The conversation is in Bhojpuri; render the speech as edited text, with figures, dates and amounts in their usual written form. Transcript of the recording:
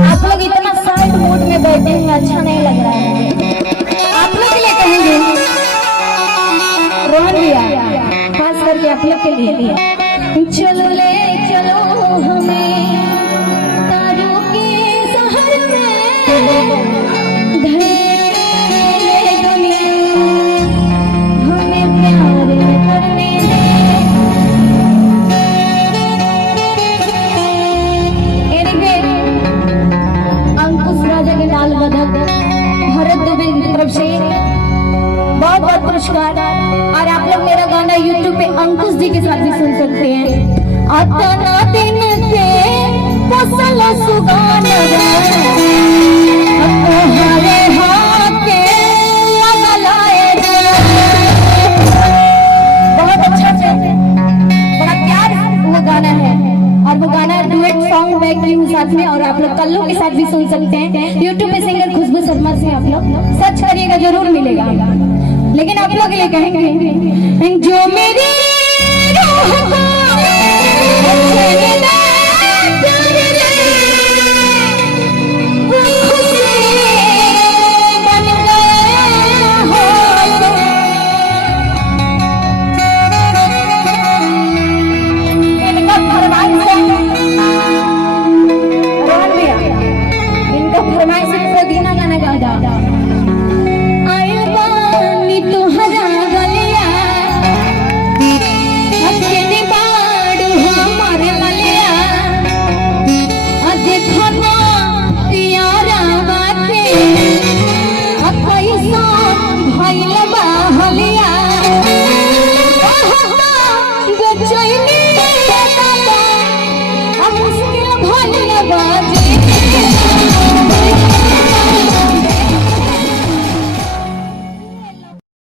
आप लोग इतना शांत मूड में बैठे हैं, अच्छा नहीं लग रहा है। आप लोग के लिए कहेंगे रोहन भैया, खास करके आप लोग के लिए। चलो ले चलो हमें तारों के शहर में, धड़े दुनिया हमें प्यार करने दे। अंकुश राजा के लाल बदक भरत दुबे की तरफ से बहुत बहुत पुरस्कार। और आप लोग मेरा गाना YouTube पे अंकुश जी के साथ भी सुन सकते हैं। अतना दिन के फसल सुगान हरे हाथ के लगाए। बहुत अच्छा से बड़ा प्यार वो गाना है, और वो गाना डुएट सॉन्ग मैं की हूँ साथ में, और आप लोग कल्लू के साथ भी सुन सकते हैं। YouTube पे सिंगर खुशबू शर्मा से आप लोग सर्च करिएगा, जरूर मिलेगा। लेकिन आप लोग के लिए कहेंगे जो मेरी रूह को